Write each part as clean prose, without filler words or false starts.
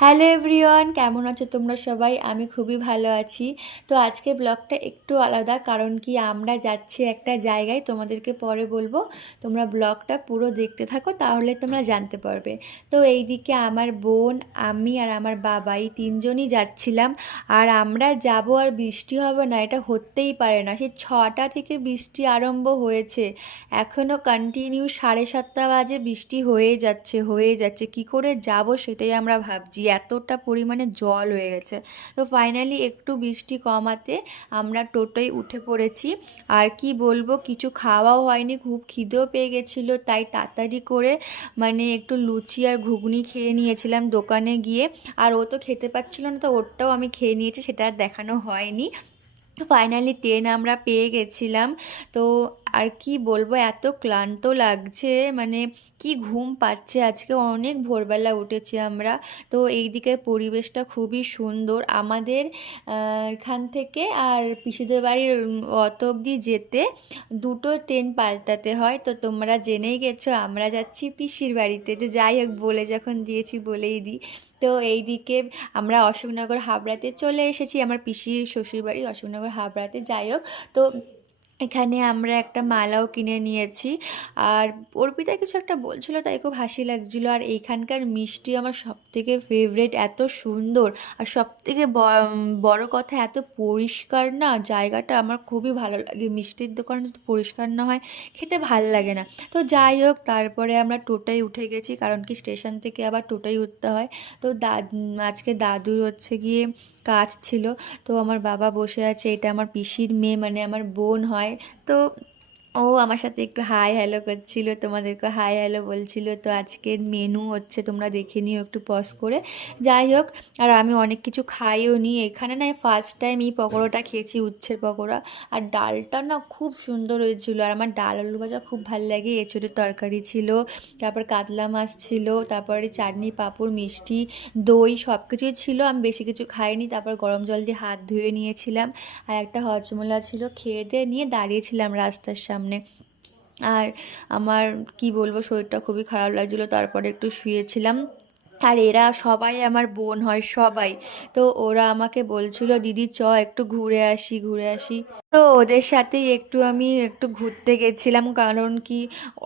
Hello everyone, কেমন আছো তোমরা সবাই? আমি খুবই ভালো আছি। তো আজকে ব্লগটা একটু আলাদা, কারণ কি আমরা যাচ্ছি একটা জায়গায়, তোমাদেরকে পরে বলবো। তোমরা ব্লগটা পুরো দেখতে থাকো, তাহলে তোমরা জানতে পারবে। তো এইদিকে আমার বোন, আমি আর আমার বাবা এই তিনজনই যাচ্ছিলাম। আর আমরা যাব আর বৃষ্টি হবে না, এটা হতেই পারে না। সেই 6টা থেকে বৃষ্টি আরম্ভ হয়েছে, এখনও কন্টিনিউ 7:30 বাজে বৃষ্টি হয়ে যাচ্ছে। কি করে যাব সেটাই আমরা ভাবছি, এতটা পরিমাণে জল হয়ে গেছে। তো ফাইনালি একটু বৃষ্টি কমাতে আমরা টোটোয় উঠে পড়েছি। আর কি বলবো, কিছু খাওয়াও হয়নি, খুব খিদেও পেয়ে গেছিলো, তাই তাড়াতাড়ি করে একটু লুচি আর ঘুগনি খেয়ে নিয়েছিলাম দোকানে গিয়ে। আর ও তো খেতে পাচ্ছিল না, তো ওরটাও আমি খেয়ে নিয়েছি, সেটা আর দেখানো হয়নি। তো ফাইনালি ট্রেন আমরা পেয়ে গেছিলাম। তো আর কি বলবো, এত ক্লান্ত লাগছে, কি ঘুম পাচ্ছে, আজকে অনেক ভোরবেলা উঠেছি আমরা। তো এই দিকের পরিবেশটা খুবই সুন্দর আমাদের। এখান থেকে আর পিসিদের বাড়ির অত অবধি যেতে দুটো ট্রেন পাল্টাতে হয়। তো তোমরা জেনেই গেছো আমরা যাচ্ছি পিসির বাড়িতে। যে যাই হোক, বলে যখন দিয়েছি বলেই দিই। তো এই দিকে আমরা অশোকনগর হাবড়াতে চলে এসেছি, আমার পিসির শ্বশুরবাড়ি অশোকনগর হাবড়াতে। যাই হোক, তো এখানে আমরা একটা মালাও কিনে নিয়েছি। আর অর্পিতা কিছু একটা বলছিল, তাই খুব হাসি লাগছিল। আর এইখানকার মিষ্টি আমার সবথেকে ফেভারিট, এত সুন্দর। আর সবথেকে বড় কথা, এত পরিষ্কার না জায়গাটা, আমার খুবই ভালো লাগে। মিষ্টির দোকানে যদি পরিষ্কার না হয়, খেতে ভাল লাগে না। তো যাই হোক, তারপরে আমরা টোটোয় উঠে গেছি, কারণ কি স্টেশন থেকে আবার টোটোয় উঠতে হয়। তো আজকে দাদুর হচ্ছে গিয়ে কাজ ছিল। তো আমার বাবা বসে আছে, এটা আমার পিসির মেয়ে, আমার বোন হয়। তো ও আমার সাথে একটু হাই হ্যালো করছিল, তোমাদেরকে হাই হ্যালো বলছিল। তো আজকের মেনু হচ্ছে, তোমরা দেখে নিও একটু পজ করে। যাই হোক, আর আমি অনেক কিছু খাইও নি এখানে। না, ফার্স্ট টাইম এই পকোড়াটা খেয়েছি, উচ্ছের পকোড়া। আর ডালটা না খুব সুন্দর হয়েছিল। আর আমার ডাল আলু ভাজা খুব ভালো লাগে। এঁচোড়ের তরকারি ছিল, তারপর কাতলা মাছ ছিল, তারপরে চাটনি, পাঁপড়, মিষ্টি, দই, সব কিছুই ছিল। আমি বেশি কিছু খাইনি। তারপর গরম জল দিয়ে হাত ধুয়ে নিয়েছিলাম। আর একটা হজমোলা ছিল, খেয়ে দিয়ে নিয়ে দাঁড়িয়েছিলাম রাস্তার সামনে। আর আমার কি বলবো, শরীরটা খুবই খারাপ লাগছিলো, তারপরে একটু শুয়েছিলাম। আর এরা সবাই আমার বোন হয়, সবাই। তো ওরা আমাকে বলছিল, দিদি চ একটু ঘুরে আসি। তো ওদের সাথেই আমি একটু ঘুরতে গেছিলাম, কারণ কি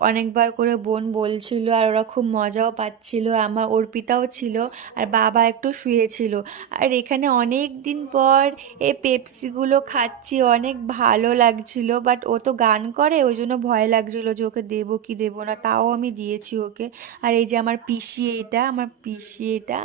অনেকবার করে বোন বলছিল, আর ওরা খুব মজাও পাচ্ছিল। আমার অর্পিতাও ছিল, আর বাবা একটু শুয়েছিল। আর এখানে অনেক দিন পর এই পেপসিগুলো খাচ্ছি, অনেক ভালো লাগছিল। বাট ও তো গান করে, ওই জন্য ভয় লাগছিল যে ওকে দেবো কি দেবো না, তাও আমি দিয়েছি ওকে। আর এই যে আমার পিসি, এটা আমার পিসি, এটা।